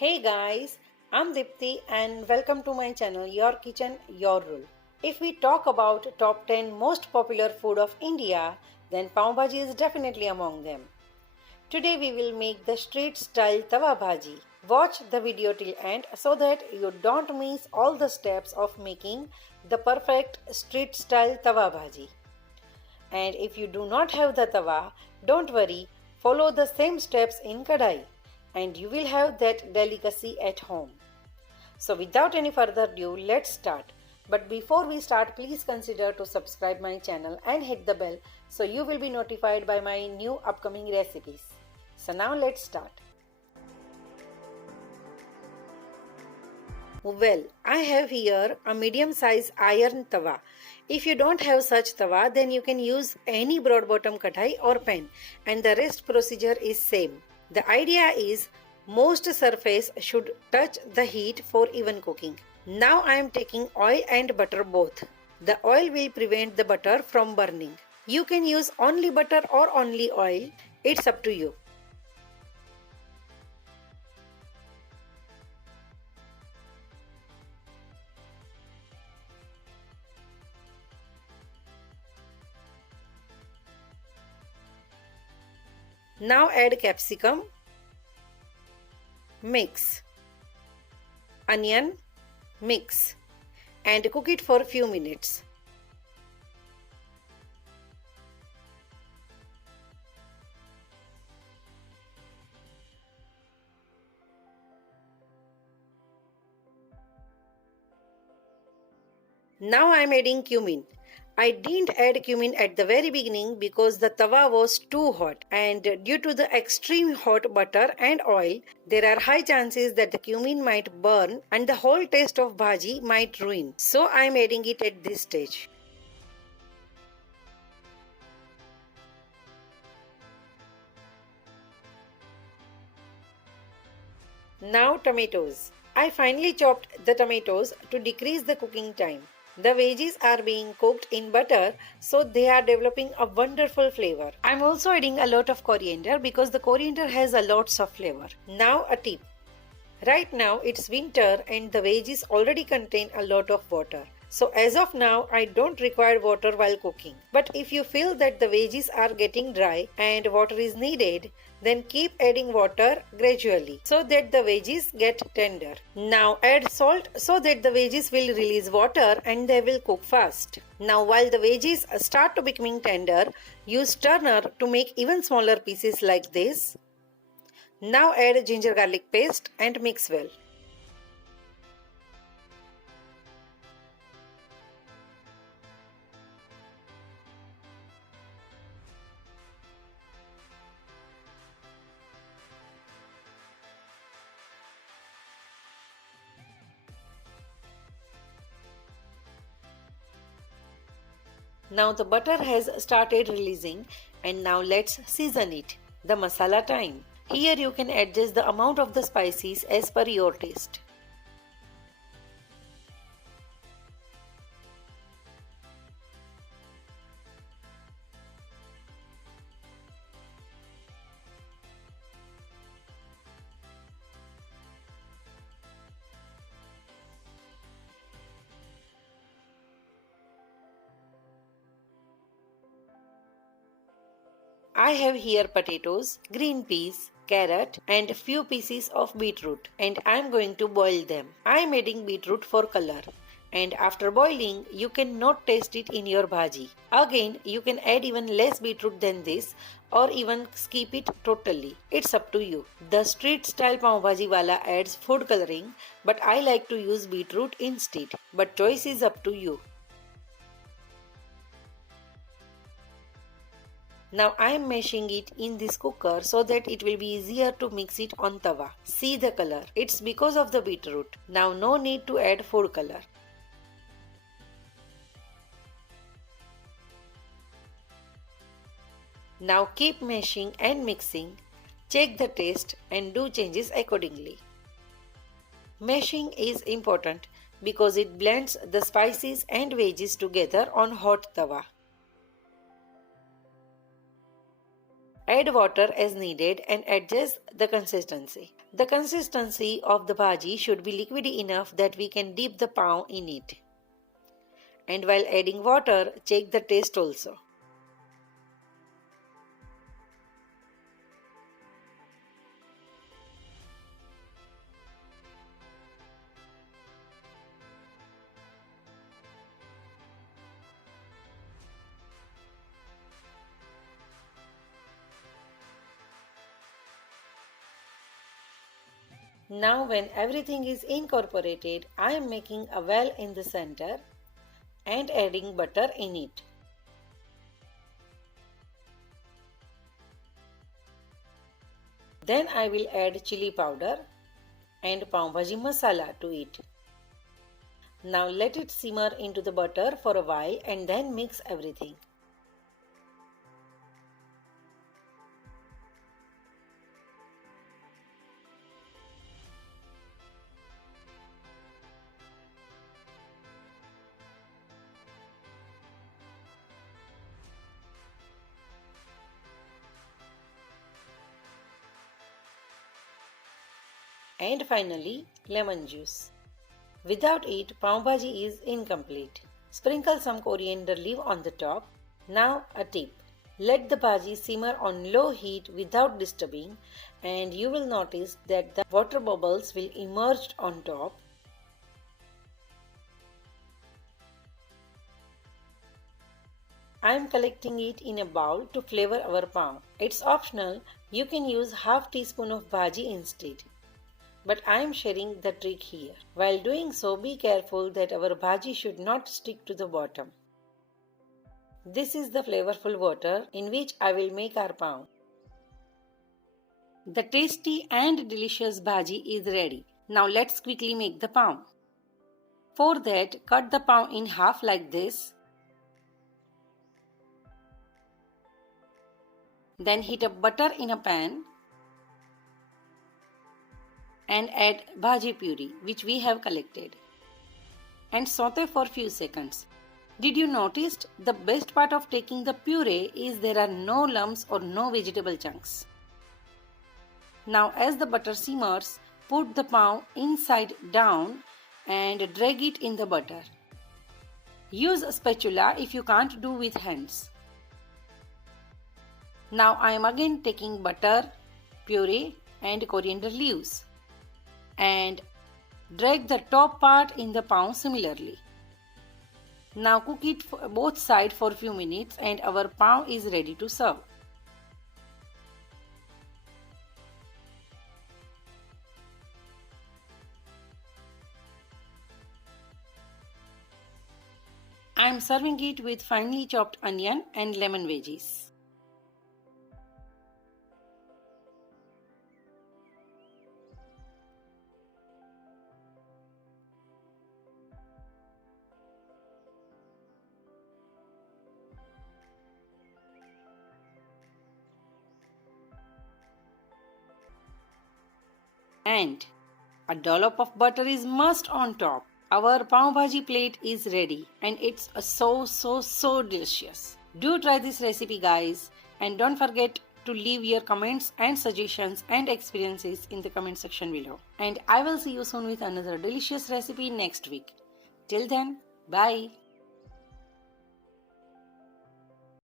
Hey guys, I'm Dipti and welcome to my channel Your Kitchen, Your Rule. If we talk about top 10 most popular food of India, then Pavbhaji is definitely among them. Today we will make the street style Tawa Bhaji. Watch the video till end so that you don't miss all the steps of making the perfect street style Tawa Bhaji. And if you do not have the tawa, don't worry, follow the same steps in kadai and you will have that delicacy at home. So without any further ado, let's start. But before we start, please consider to subscribe my channel and hit the bell so you will be notified by my new upcoming recipes. So now let's start. Well, I have here a medium size iron tawa. If you don't have such tawa, then you can use any broad bottom kadai or pan and the rest procedure is same. The idea is most surface should touch the heat for even cooking. Now I am taking oil and butter both. The oil will prevent the butter from burning. You can use only butter or only oil. It's up to you. Now add capsicum, mix, onion, mix and cook it for few minutes. Now I am adding cumin. I didn't add cumin at the very beginning because the tawa was too hot and due to the extreme hot butter and oil, there are high chances that the cumin might burn and the whole taste of bhaji might ruin. So I am adding it at this stage. Now tomatoes. I finely chopped the tomatoes to decrease the cooking time. The veggies are being cooked in butter, so they are developing a wonderful flavor. I'm also adding a lot of coriander because the coriander has a lots of flavor. Now a tip. Right now it's winter and the veggies already contain a lot of water. So as of now, I don't require water while cooking. But if you feel that the veggies are getting dry and water is needed, then keep adding water gradually so that the veggies get tender. Now add salt so that the veggies will release water and they will cook fast. Now while the veggies start to becoming tender, use turner to make even smaller pieces like this. Now add ginger garlic paste and mix well. Now the butter has started releasing and now let's season it. The masala time. Here you can adjust the amount of the spices as per your taste. I have here potatoes, green peas, carrot and few pieces of beetroot and I am going to boil them. I am adding beetroot for color and after boiling you cannot taste it in your bhaji. Again you can add even less beetroot than this or even skip it totally. It's up to you. The street style pav bhaji wala adds food coloring but I like to use beetroot instead. But choice is up to you. Now I am mashing it in this cooker so that it will be easier to mix it on tawa. See the color. It's because of the beetroot. Now no need to add food color. Now keep mashing and mixing. Check the taste and do changes accordingly. Mashing is important because it blends the spices and veggies together on hot tawa. Add water as needed and adjust the consistency. The consistency of the bhaji should be liquidy enough that we can dip the pav in it. And while adding water, check the taste also. Now when everything is incorporated, I am making a well in the center and adding butter in it. Then I will add chili powder and Pavbhaji Masala to it. Now let it simmer into the butter for a while and then mix everything. And finally, lemon juice. Without it, pav bhaji is incomplete. Sprinkle some coriander leaf on the top. Now a tip. Let the bhaji simmer on low heat without disturbing and you will notice that the water bubbles will emerge on top. I am collecting it in a bowl to flavor our pav. It's optional, you can use half teaspoon of bhaji instead. But I am sharing the trick here. While doing so, be careful that our bhaji should not stick to the bottom. This is the flavorful water in which I will make our pav. The tasty and delicious bhaji is ready. Now let's quickly make the pav. For that, cut the pav in half like this. Then heat up butter in a pan and add bhaji puree which we have collected and saute for few seconds. Did you notice the best part of taking the puree is there are no lumps or no vegetable chunks. Now as the butter simmers, put the pav inside down and drag it in the butter. Use a spatula if you can't do with hands. Now I am again taking butter, puree and coriander leaves and drag the top part in the pav similarly. Now cook it both sides for few minutes and our pav is ready to serve. I am serving it with finely chopped onion and lemon veggies. And a dollop of butter is must on top. Our pav bhaji plate is ready and it's so delicious. Do try this recipe guys and don't forget to leave your comments and suggestions and experiences in the comment section below. And I will see you soon with another delicious recipe next week. Till then, bye.